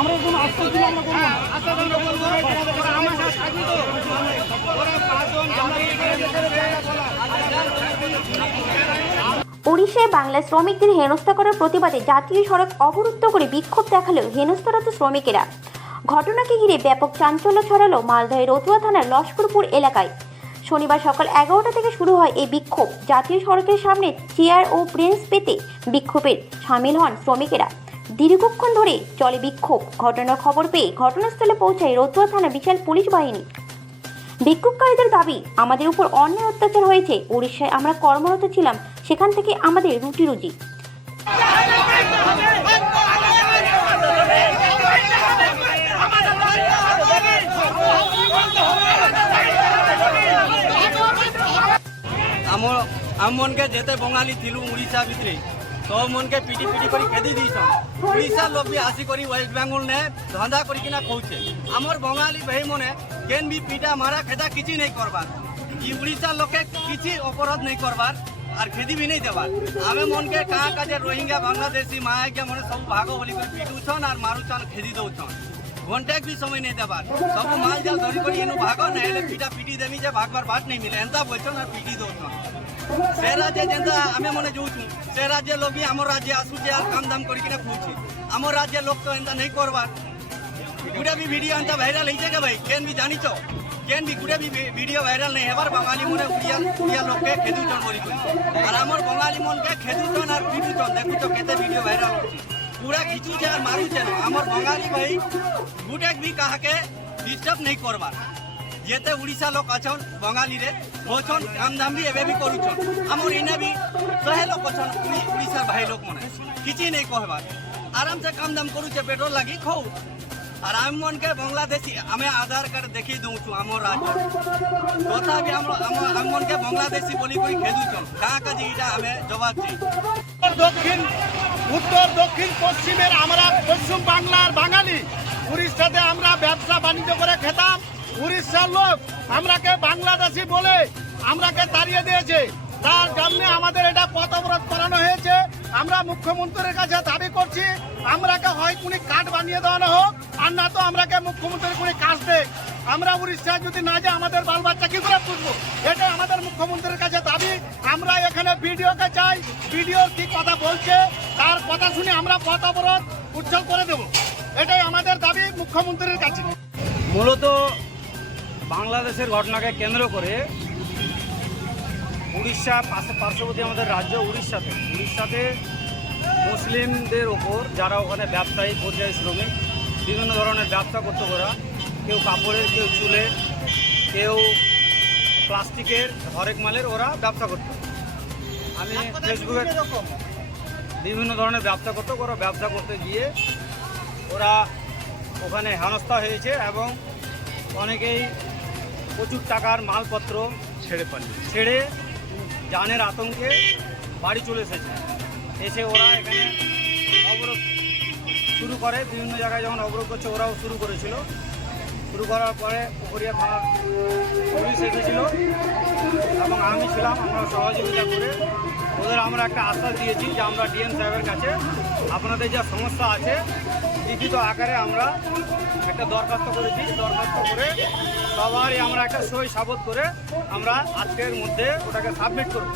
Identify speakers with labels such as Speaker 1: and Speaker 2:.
Speaker 1: আমরা কোনো আশ্বাস দিলে আমরা করব না।
Speaker 2: উড়িষ্যায় বাংলা শ্রমিকদের হেনস্থা করার প্রতিবাদে জাতীয় সড়ক অবরুদ্ধ করে বিক্ষোভ দেখাল হেনস্থারত শ্রমিকেরা। ঘটনাকে ঘিরে ব্যাপক চাঞ্চল্য ছড়ালো মালদহের রতুয়া থানার লস্করপুর এলাকায়। শনিবার সকাল এগারোটা থেকে শুরু হয় এই বিক্ষোভ। জাতীয় সড়কের সামনে চেয়ার ও ব্রেঞ্চ পেতে বিক্ষোভের সামিল হন শ্রমিকেরা। দীর্ঘক্ষণ ধরে চলে বিক্ষোভ। ঘটনার খবর পেয়ে ঘটনাস্থলে পৌঁছায় রতুয়া থানা বিশাল পুলিশ বাহিনী। বিক্ষোভকারীদের দাবি, আমাদের উপর অন্যায় অত্যাচার হয়েছে উড়িষ্যায় আমরা কর্মরত ছিলাম, সেখান থেকে আমাদের রুটি রুজি।
Speaker 3: আমনকে যেতে বঙালি দিলু উড়িষ্যা ভিতরে। সব মনকে পিটি পিটি করে খেদি দিয়েছন। ওড়িশার লোক বি আসিকরি ওয়েস্ট বেঙ্গল নে ধন্দা করিকিনা খাওছে আমার বঙ্গালী ভাই মনে কেন বি পিটা মারা খেদা কিছু নেই করবার? ই ওড়িশার লোকে কিছু অপরাধ নেই করবার আর খেদি বি নেই দেবার। আমি মনকে কাঁ কাজে রোহিঙ্গা বাংলাদেশী মায়াকে মনে সব ভাগ বলি করে পিটুছন আর মারুছন, খেদি দৌছন। ঘন্টাক বি সময় নেই দেবার। সব মাল জাল ধরি করে, এনু ভাগ না হলে পিটা পিটি দেমি যে ভাগবার ভাত নেই মিলে, এনতা বলছন আর পিটি দৌছন। সে রাজ্যে যেটা আমি মনে যাচ্ছু সে রাজ্যে লোক বি আমার রাজ্যে আসুছে আর কাম দাম করিকিনা খুঁজছে আমার রাজ্যের লোক তো এন্তা নেই করবার গুড়া বি ভিডিও এন্তা ভাইরাল হয়েছে কে ভাই কেন বি জানিছ কেন বি গুড়া বি ভিডিও ভাইরাল নেই হেবার বাঙালি মনে উড়িয়া উড়িয়া লোককে খেদুছন বলি করি আর আমার বাঙালি মনকে খেদুছন আর পিটুছন দেখুছ কেতে ভিডিও ভাইরাল হচ্ছে পুরা খিচুছে আর মারুছে না আমার বাঙালি ভাই গুটেক বি কাহাকে ডিস্টার্ব যেতে উড়িষ্যা লোক অছন বঙ্গালীরে হছন কাম দাম বি এবে বি করুছন। আমার ইনে বি শহে লোক অছন উড়িষ্যার ভাই লোক মনে। কিছু নেই কহবার। আরামসে কাম দাম করুছে, পেট্রোল লাগি খাও আর আমি মনকে বাংলাদেশি আমি আধার কার্ড দেখি দৌছু আমার রাজ্য তথাপি আমি মনকে বাংলাদেশি বলি করি খেদুছন কাঁ কাজে এটা আমি জবাব দিই।
Speaker 1: দক্ষিণ, উত্তর, দক্ষিণ, পশ্চিমের আমরা পশ্চিম বাংলার বাঙালি। উড়িষ্যাতে আমরা ব্যবসা বাণিজ্য করে খেতাম। উড়িষ্যার লোক আমরাকে বাংলাদেশি বলে আমরাকে তাড়িয়ে দিয়েছে। তার জন্য আমাদের এটা পথ অবরোধ করানো হয়েছে। আমরা মুখ্যমন্ত্রীর কাছে দাবি করছি, আমরাকে হয় কোনি কার্ড বানিয়ে দেওয়ানো হোক, আর না তো আমরাকে মুখ্যমন্ত্রীর কোনি কাজ দেখ আমরা উড়িষ্যা যদি না যাই, আমাদের বাল বাচ্চা কি করে পুষবো? এটাই আমাদের মুখ্যমন্ত্রীর কাছে দাবি। আমরা এখানে ভিডিওকে চাই, ভিডিওর কি কথা বলছে, তার কথা শুনে আমরা পথ অবরোধ উজ্জ্বল করে দেব। এটাই আমাদের দাবি মুখ্যমন্ত্রীর কাছে।
Speaker 4: মূলত বাংলাদেশের ঘটনাকে কেন্দ্র করে উড়িষ্যা পাশে পার্শ্ববর্তী আমাদের রাজ্য উড়িষ্যাতে। উড়িষ্যাতে মুসলিমদের ওপর যারা ওখানে ব্যবসায়ী পর্যায়ী শ্রমিক বিভিন্ন ধরনের ব্যবসা করতে ওরা কেউ কাপড়ের কেউ চুলের কেউ প্লাস্টিকের হরেক মালের ওরা ব্যবসা করতো। আমি ফেসবুকে বিভিন্ন ধরনের ব্যবসা করতো ওরা ব্যবসা করতে গিয়ে ওরা ওখানে হেনস্থা হয়েছে এবং অনেকেই প্রচুর টাকার মালপত্র ছেড়ে পারল ছেড়ে জানের আতঙ্কে বাড়ি চলে এসেছে। এসে ওরা এখানে অবরোধ শুরু করে। বিভিন্ন জায়গায় যখন অবরোধ করছে, ওরাও শুরু করেছিল। শুরু করার পরে পুকুরিয়া থানার পুলিশ এসেছিল এবং আমি ছিলাম, আমরা সহযোগিতা করে ওদের আমরা একটা আশ্বাস দিয়েছি যে আমরা ডিএম সাহেবের কাছে আপনাদের যা সমস্যা আছে, লিখিত আকারে আমরা একটা দরখাস্ত করেছি দরখাস্ত করে সবারই আমরা একটা সই সাবত করে আমরা আজকের মধ্যে ওটাকে সাবমিট করব।